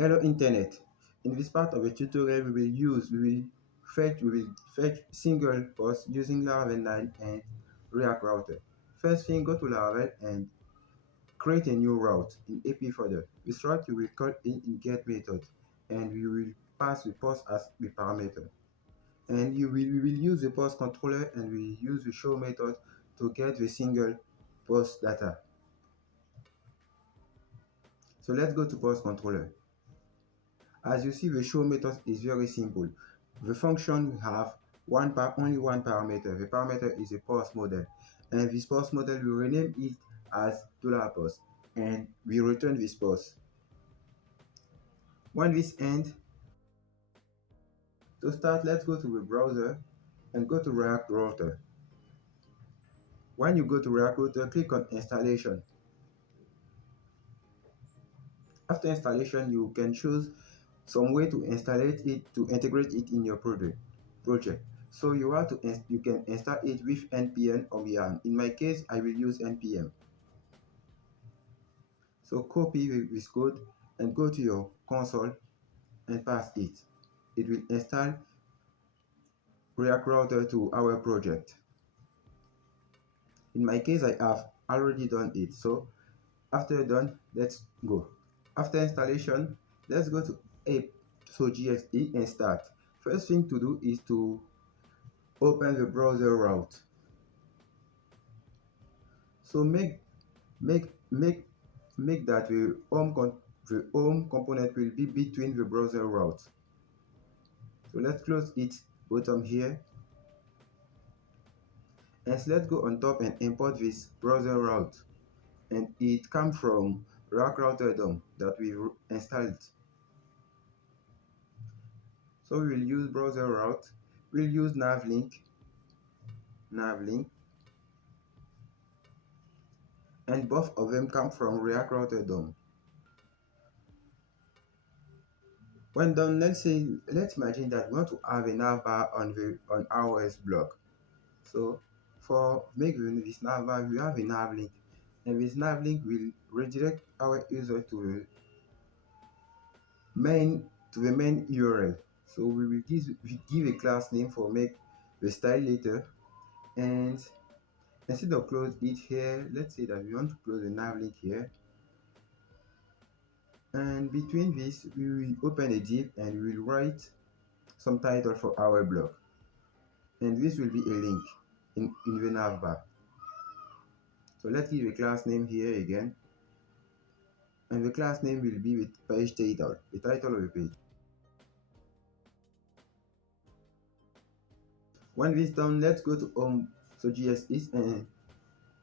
Hello Internet. In this part of the tutorial we will fetch single post using Laravel 9 and React Router. First thing, go to Laravel and create a new route in AP folder. This route you will call in get method, and we will pass the post as the parameter. And we will use the post controller, and we use the show method to get the single post data. So let's go to post controller. As you see, the show method is very simple. The function we have only one parameter. The parameter is a post model, and this post model we rename it as $post, and we return this post. When this ends, to start, let's go to the browser and go to React Router. When you go to React Router, click on installation. After installation, you can choose some way to install it to integrate it in your project. So you can install it with npm or yarn. In my case, I will use npm. So copy this code and go to your console and paste it. It will install React Router to our project. In my case, I have already done it. So after done, let's go. After installation, let's go to app.gse and start. First thing to do is to open the browser route. So make that the home component will be between the browser route. So let's close it bottom here, and let's go on top and import this browser route, and it comes from React Router DOM that we installed. So we will use browser route, we'll use navlink, and both of them come from React Router DOM. When done, let's imagine that we want to have a navbar on our block. So for making this navbar, we have a navlink, and this navlink will redirect our user to the main URL. So we give a class name for make the style later, and instead of close it here, let's say that we want to close the navlink here. And between this, we will open a div and we will write some title for our blog. And this will be a link in the navbar. So let's give a class name here again. And the class name will be with page title, the title of the page. When this done, let's go to home.gse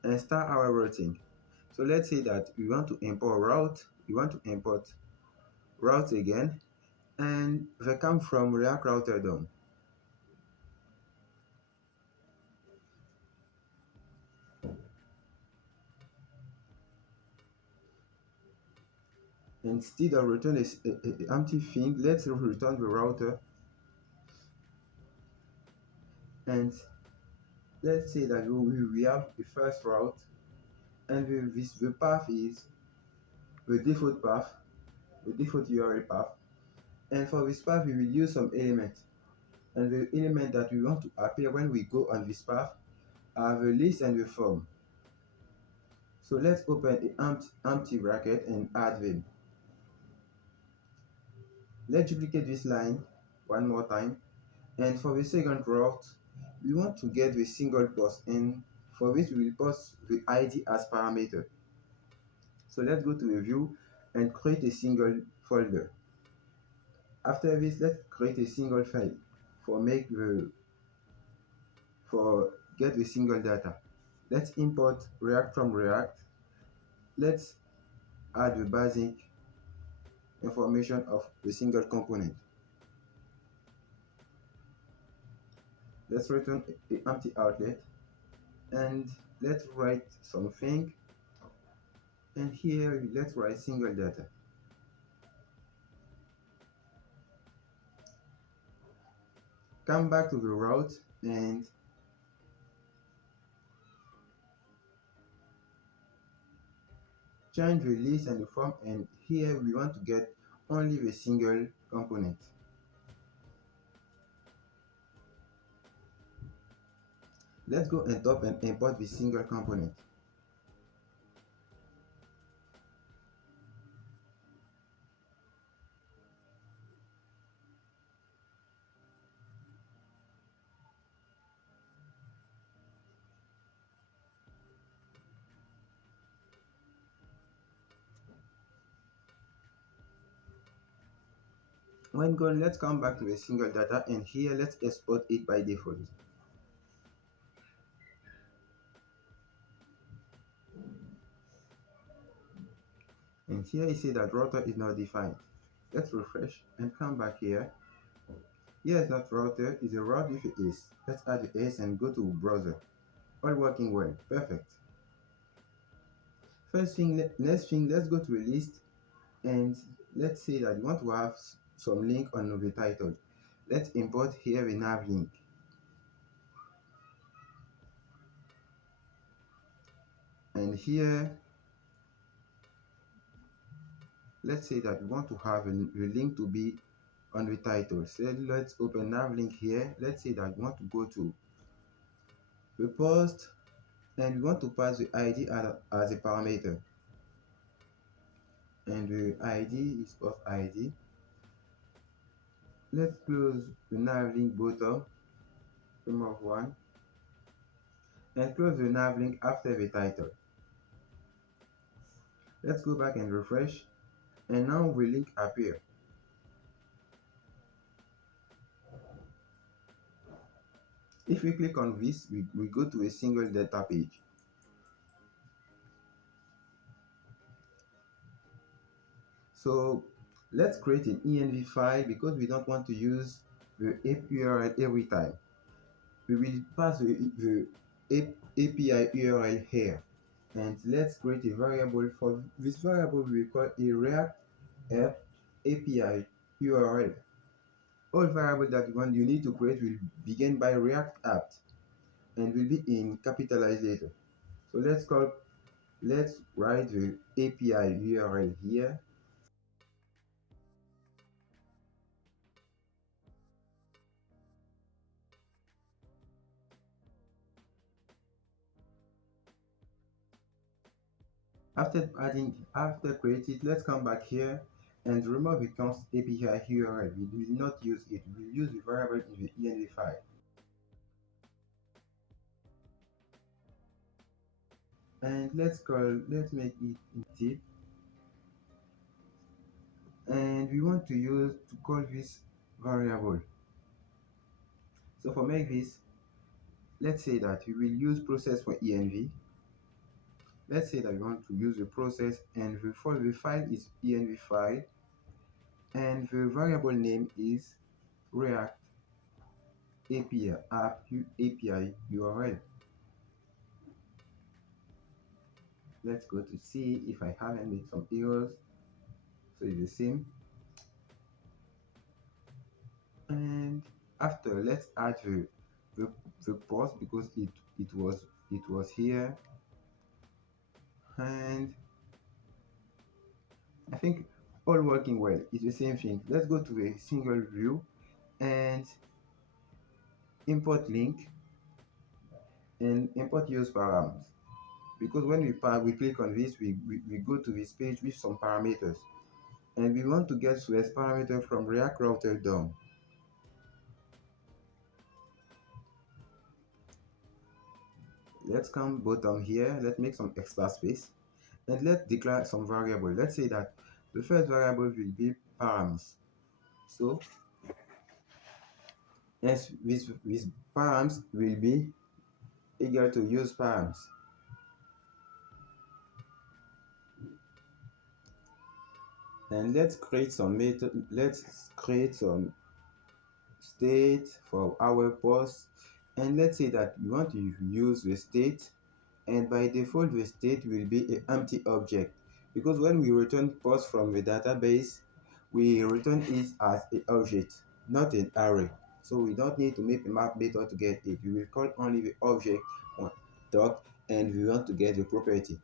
and start our routing. So let's say that we want to import route again, and they come from React Router DOM. Instead of return a empty thing, let's return the router, and let's say that we have the first route, and the path is the default path, the default URL path. And for this path, we will use some elements, and the element that we want to appear when we go on this path are the list and the form. So let's open an empty bracket and add them. Let's duplicate this line one more time, and for the second route, we want to get the single post, and for this we will pass the ID as parameter. So let's go to the view and create a single folder. After this, let's create a single file for get the single data. Let's import React from React. Let's add the basic information of the single component. Let's return an empty outlet, and let's write something, and here let's write single data. Come back to the route and change the list and the form, and here we want to get only the single component. Let's go and top and import the single component. When gone, let's come back to the single data, and here let's export it by default. And here you see that router is not defined. Let's refresh and come back here. Here is not router, is a route with a S. Let's add the S and go to browser. All working well, perfect. Next thing, let's go to a list, and let's say that you want to have some link on the title. Let's import here a nav link. And here, let's say that we want to have a link to be on the title. So let's open nav link here. Let's say that we want to go to the post, and we want to pass the ID as a parameter. And the ID is post ID. Let's close the nav link bottom, remove one, and close the nav link after the title. Let's go back and refresh, and now the link appear. If we click on this, we go to a single data page. So let's create an env file because we don't want to use the URL every time. We will pass the API URL here. And let's create a variable. For this variable, we call a React app API URL. All variables that you need to create will begin by React app and will be in capitalized letter. So let's write the API URL here. After creating, let's come back here and remove the const API URL. We will not use it. We will use the variable in the env file. And let's make it tip. And we want to call this variable. So for make this, let's say that we will use process for env. Let's say that we want to use the process, and the file is env file, and the variable name is React API API URL. Let's go to see if I haven't made some errors. So it's the same. And after, let's add the, the post because it was here. And I think all working well. It's the same thing. Let's go to a single view and import link and import use params. Because when we click on this, we go to this page with some parameters. And we want to get source parameter from React Router DOM. Let's come bottom here. Let's make some extra space. And let's declare some variable. Let's say that the first variable will be params. So yes, this params will be equal to use params. And let's create some method. Let's create some state for our post. And let's say that we want to use the state, and by default the state will be an empty object, because when we return post from the database, we return it as an object, not an array. So we don't need to make a map method to get it. We will call only the object on doc, and we want to get the property.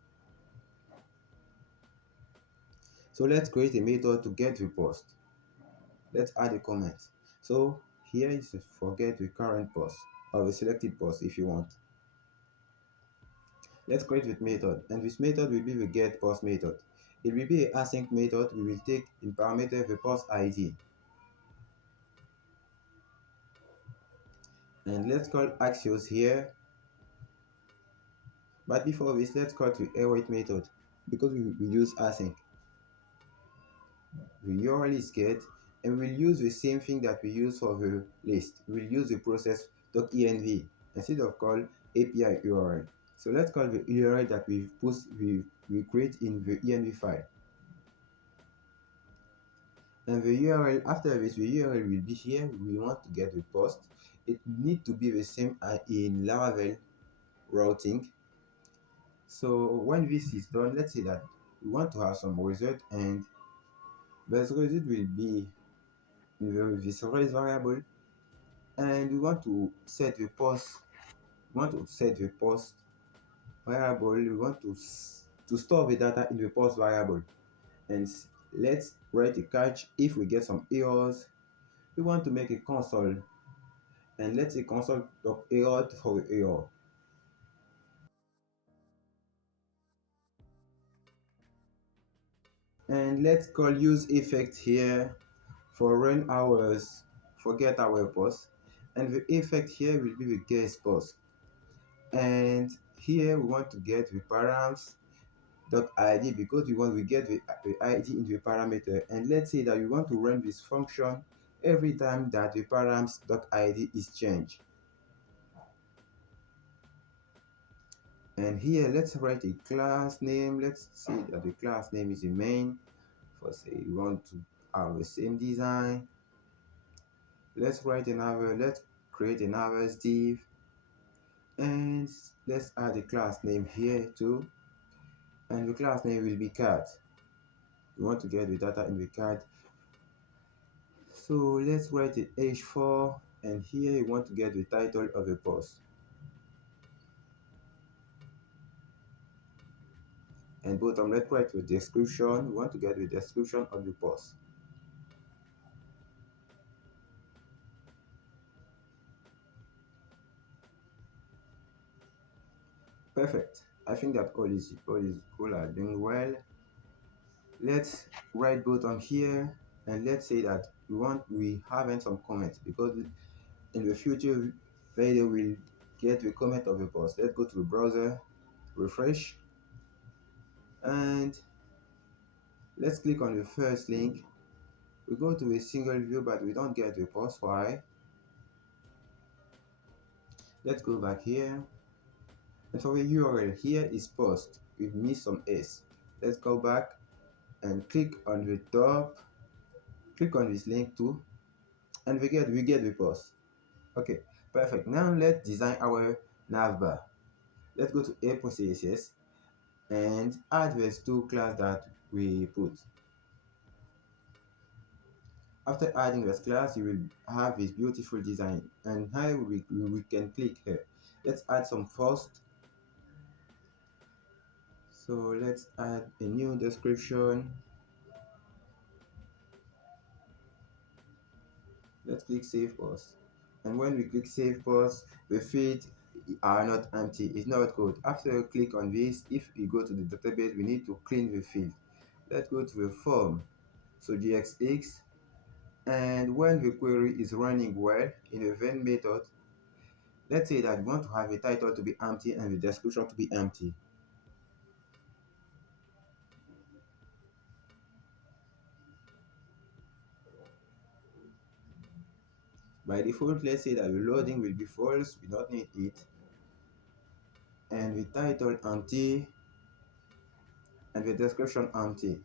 So let's create a method to get the post. Let's add a comment. So here is forget the current post or the selected post if you want. Let's create this method, and this method will be the get post method. It will be an async method. We will take in parameter the post ID. And let's call Axios here. But before this, let's call the await method because we use async. The URL is get, and we'll use the same thing that we use for the list. We'll use the process.env instead of call API URL. So let's call the URL that we create in the env file. And the URL after this, the URL will be here. We want to get the post. It needs to be the same in Laravel routing. So when this is done, let's say that we want to have some result, and this result will be in this res variable, and we want to set the post. We want to set the post variable. We want to store the data in the post variable, and let's write a catch if we get some errors. We want to make a console, and let's say console.error for error. And let's call use effect here for run hours for get our post, and the effect here will be the guest post. And here we want to get the params dot id because we get the id in the parameter, and let's say that we want to run this function every time that the params dot id is changed. And here let's write a class name. Let's say that the class name is the main. For say we want to have the same design. Let's create another div, and let's add a class name here too, and the class name will be cat. We want to get the data in the cat, so let's write it h4, and here you want to get the title of the post, and bottom let's write the description. We want to get the description of the post. Perfect. I think that all are doing well. Let's write bottom here, and let's say that we haven't some comments because in the future video will get the comment of the post. Let's go to the browser, refresh, and let's click on the first link. We go to a single view, but we don't get the post. Why? Let's go back here, and for the URL here is post. We've missed some s. Let's go back and click on the top, click on this link too, and we get the post. Okay, perfect. Now let's design our navbar. Let's go to a.css and add these two classes that we put. After adding this class, you will have this beautiful design, and here we can click here. Let's add some first. So let's add a new description. Let's click save post, and when we click save post, the fields are not empty. It's not good. After you click on this, if you go to the database, we need to clean the field. Let's go to the form, so gxx, and when the query is running well in the then method, let's say that we want to have a title to be empty and the description to be empty. By default, let's say that the loading will be false, we don't need it, and the title empty and the description empty.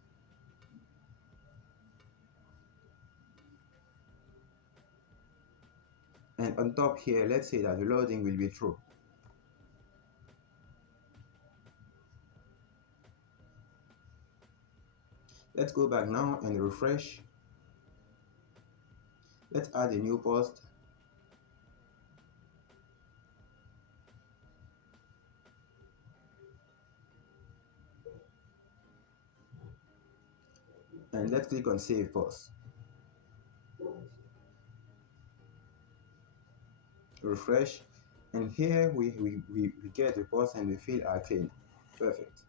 And on top here, let's say that the loading will be true. Let's go back now and refresh. Let's add a new post. And let's click on save post. Refresh, and here we get the post and the field are clean. Perfect.